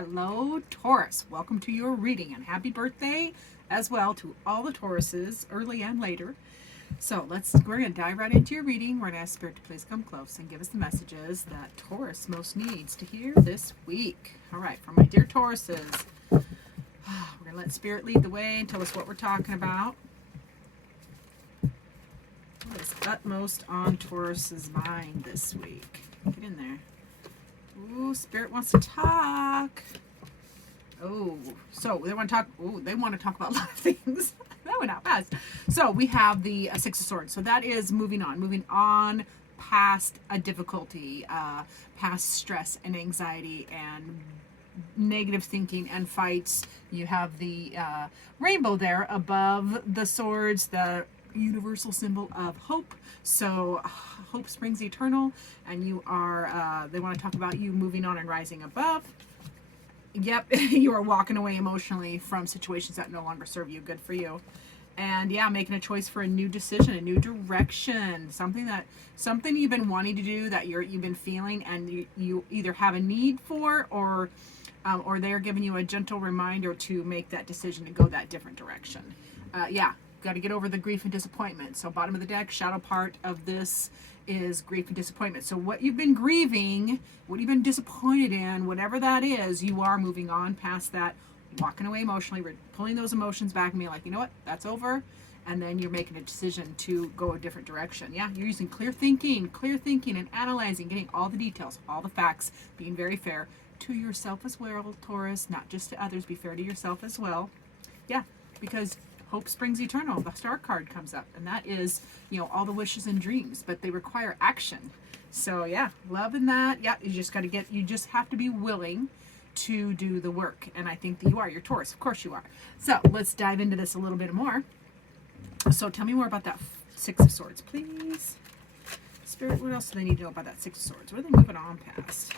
Hello, Taurus. Welcome to your reading and happy birthday as well to all the Tauruses, early and later. So we're going to dive right into your reading. We're going to ask Spirit to please come close and give us the messages that Taurus most needs to hear this week. All right, for my dear Tauruses, we're going to let Spirit lead the way and tell us what we're talking about. What is utmost on Taurus's mind this week? Get in there. Ooh, Spirit wants to talk. Oh, so they want to talk. Oh, they want to talk about a lot of things. That went out fast. So we have the Six of Swords. So that is moving on past a difficulty, past stress and anxiety and negative thinking and fights. You have the rainbow there above the swords, the universal symbol of hope. So hope springs eternal, and you are they want to talk about you moving on and rising above. Yep, you are walking away emotionally from situations that no longer serve you. Good for you. And yeah, making a choice for a new decision, a new direction, something you've been wanting to do, that you've been feeling, and you either have a need for, or they are giving you a gentle reminder to make that decision to go that different direction. Yeah, got to get over the grief and disappointment. So bottom of the deck, shadow part of this is grief and disappointment. So what you've been grieving, what you've been disappointed in, whatever that is, you are moving on past that, walking away emotionally, pulling those emotions back and being like, you know what, that's over. And then you're making a decision to go a different direction. Yeah, you're using clear thinking and analyzing, getting all the details, all the facts, being very fair to yourself as well, Taurus, not just to others. Be fair to yourself as well. Yeah, because hope springs eternal. The star card comes up, and that is, all the wishes and dreams, but they require action. So yeah, loving that. Yeah, you just have to be willing to do the work. And I think that you are. You're Taurus. Of course you are. So let's dive into this a little bit more. So tell me more about that Six of Swords, please. Spirit, what else do they need to know about that Six of Swords? What are they moving on past?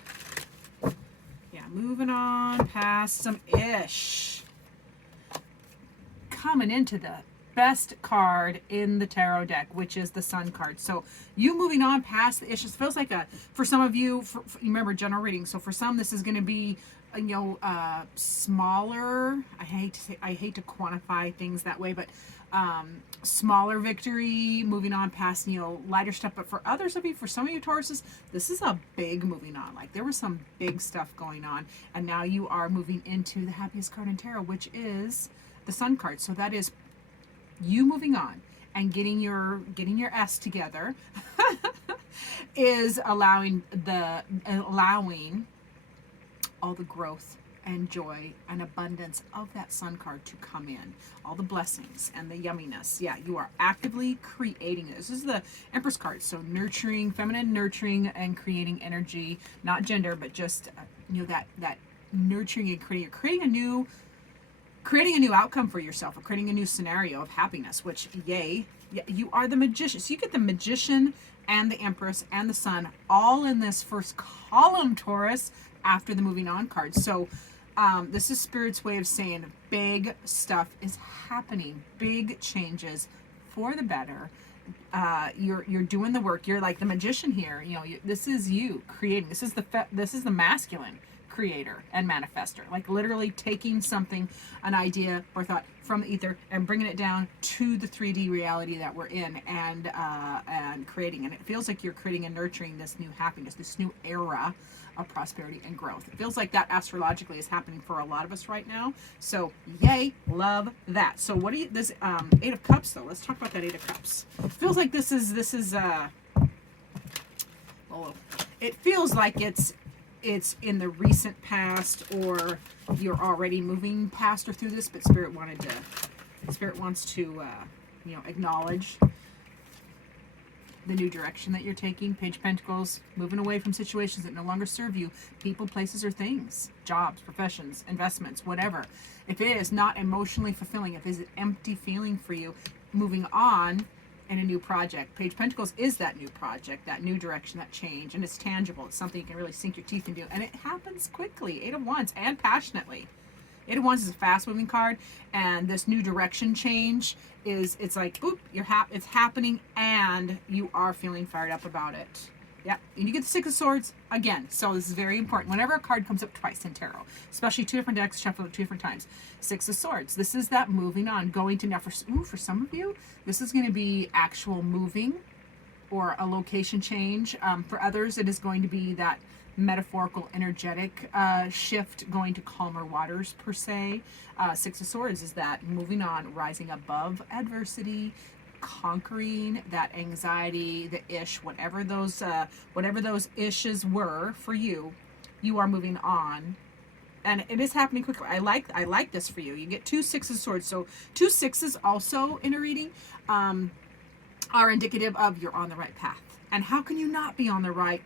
Yeah, moving on past some ish. Coming into the best card in the tarot deck, which is the Sun card. So you moving on past the issues feels like for some of you, you remember general reading. So for some, this is going to be smaller. I hate to quantify things that way, but smaller victory, moving on past lighter stuff. But for others of you, for some of you Tauruses, this is a big moving on. Like there was some big stuff going on, and now you are moving into the happiest card in tarot, which is the Sun card. So that is you moving on and getting your S together is allowing all the growth and joy and abundance of that Sun card to come in, all the blessings and the yumminess. Yeah, you are actively creating it. This is the Empress card, so nurturing, feminine nurturing and creating energy, not gender, but just that nurturing and creating a new outcome for yourself, or creating a new scenario of happiness, which yay, you are the Magician. So you get the Magician and the Empress and the Sun all in this first column, Taurus, after the moving on card. So this is Spirit's way of saying big stuff is happening, big changes for the better. You're doing the work. You're like the Magician here. This is you creating. This is the masculine creator and manifester, like literally taking something, an idea or thought from the ether and bringing it down to the 3D reality that we're in, and creating. And it feels like you're creating and nurturing this new happiness, this new era of prosperity and growth. It feels like that astrologically is happening for a lot of us right now. So yay, love that. So what do you, this Eight of Cups though, let's talk about that Eight of Cups. It feels like this is it feels like it's in the recent past, or you're already moving past or through this, but Spirit wants to acknowledge the new direction that you're taking. Page of Pentacles, moving away from situations that no longer serve you, people, places, or things, jobs, professions, investments, whatever. If it is not emotionally fulfilling, if it is an empty feeling for you, moving on in a new project. Page of Pentacles is that new project, that new direction, that change, and it's tangible. It's something you can really sink your teeth into, and it happens quickly. Eight of Wands, and passionately. Eight of Wands is a fast-moving card, and this new direction change it's like, oop, it's happening, and you are feeling fired up about it. Yeah, and you get the Six of Swords again. So this is very important. Whenever a card comes up twice in tarot, especially two different decks, shuffled at two different times. Six of Swords. This is that moving on, going to now. For some of you, this is going to be actual moving or a location change. For others, it is going to be that metaphorical, energetic shift, going to calmer waters per se. Six of Swords is that moving on, rising above adversity, conquering that anxiety, the whatever those issues were for you. You are moving on, and it is happening quickly. I like this for you. You get two Sixes of Swords. So two sixes also in a reading are indicative of you're on the right path. And how can you not be on the right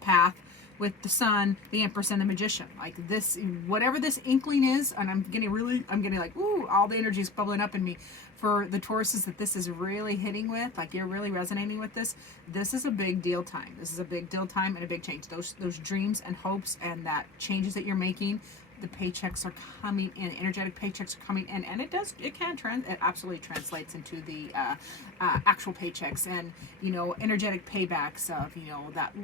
path with the Sun, the Empress, and the Magician? Like this, whatever this inkling is, and I'm getting like, ooh, all the energy is bubbling up in me for the Tauruses that this is really hitting with, like you're really resonating with this. This is a big deal time. This is a big deal time and a big change. Those dreams and hopes and that changes that you're making, the paychecks are coming in, energetic paychecks are coming in, and it absolutely translates into the actual paychecks and, energetic paybacks of, that,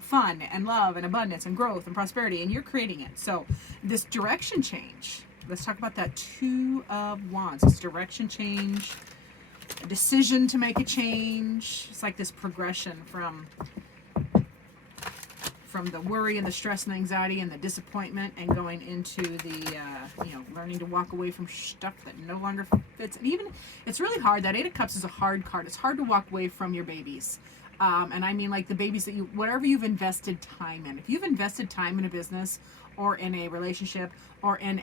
fun and love and abundance and growth and prosperity, and you're creating it. So this direction change, let's talk about that Two of Wands. This direction change, a decision to make a change. It's like this progression from the worry and the stress and the anxiety and the disappointment, and going into the, learning to walk away from stuff that no longer fits. And even, it's really hard. That Eight of Cups is a hard card. It's hard to walk away from your babies. And I mean like the babies that whatever you've invested time in. If you've invested time in a business or in a relationship or in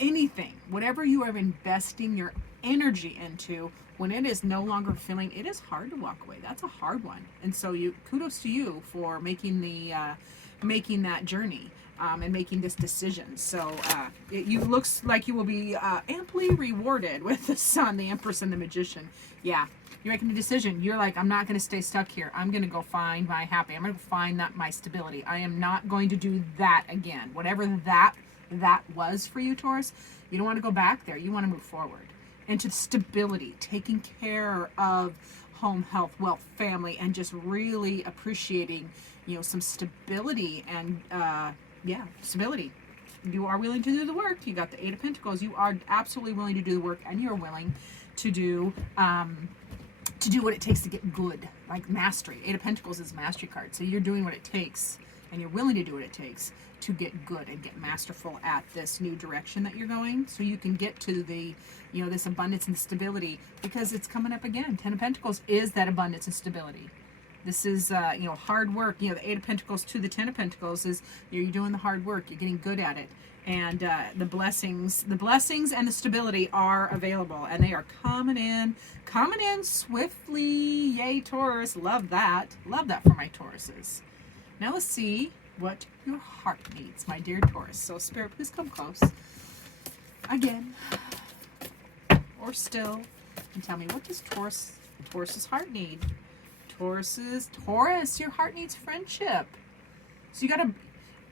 anything, whatever you are investing your energy into, when it is no longer filling, it is hard to walk away. That's a hard one. And so kudos to you for making that journey and making this decision. So it looks like you will be amply rewarded with the Sun, the Empress, and the Magician. Yeah, you're making a decision. You're like, I'm not going to stay stuck here. I'm going to go find my happy. I'm going to find my stability. I am not going to do that again. Whatever that was for you, Taurus, you don't want to go back there. You want to move forward into stability, taking care of home, health, wealth, family, and just really appreciating, some stability and, stability. You are willing to do the work. You got the Eight of Pentacles. You are absolutely willing to do the work, and you're willing to do what it takes to get good, like mastery. Eight of Pentacles is a mastery card. So you're doing what it takes, and you're willing to do what it takes to get good and get masterful at this new direction that you're going, so you can get to the, this abundance and stability, because it's coming up again. Ten of Pentacles is that abundance and stability. This is, hard work. The Eight of Pentacles to the Ten of Pentacles is you're doing the hard work. You're getting good at it. And the blessings and the stability are available, and they are coming in swiftly. Yay, Taurus. Love that for my Tauruses. Now let's see what your heart needs, my dear Taurus. So Spirit, please come close again, or still, and tell me, what does Taurus's heart need? Taurus, your heart needs friendship. So you gotta,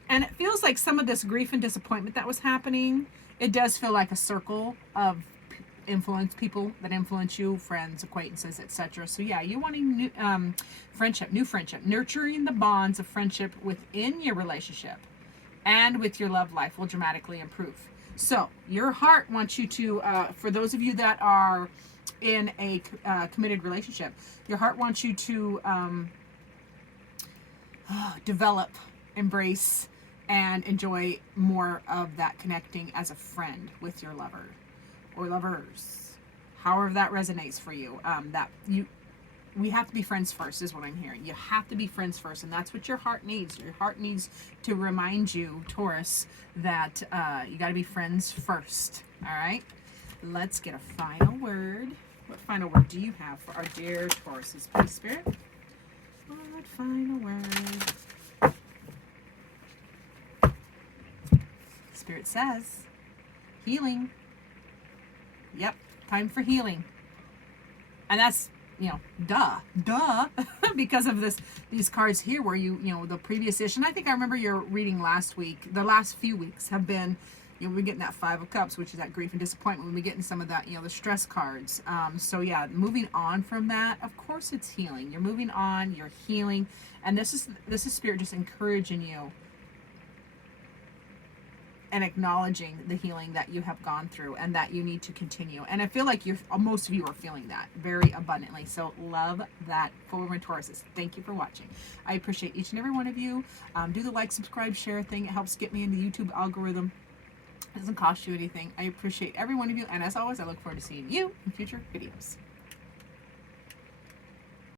and it feels like some of this grief and disappointment that was happening, it does feel like a circle of people that influence you, friends, acquaintances, etc. So yeah, you wanting new friendship, nurturing the bonds of friendship within your relationship and with your love life will dramatically improve. So your heart wants you to, for those of you that are in a committed relationship, your heart wants you to develop, embrace, and enjoy more of that connecting as a friend with your lover or lovers, however that resonates for you. We have to be friends first is what I'm hearing. You have to be friends first, and that's what your heart needs. Your heart needs to remind you, Taurus, that you got to be friends first. All right, let's get a final word. What final word do you have for our dear Tauruses, please, Spirit? What final word? Spirit says healing. Yep, time for healing. And that's, duh, because of these cards here where the previous issue, and I think I remember your reading last week, the last few weeks have been, We're getting that Five of Cups, which is that grief and disappointment. We'll be getting some of that, the stress cards. So yeah, moving on from that, of course it's healing. You're moving on, you're healing, and this is Spirit just encouraging you and acknowledging the healing that you have gone through and that you need to continue. And I feel like most of you are feeling that very abundantly. So love that for my Tauruses. Thank you for watching. I appreciate each and every one of you. Do the like, subscribe, share thing. It helps get me in the YouTube algorithm. It doesn't cost you anything. I appreciate every one of you. And as always, I look forward to seeing you in future videos.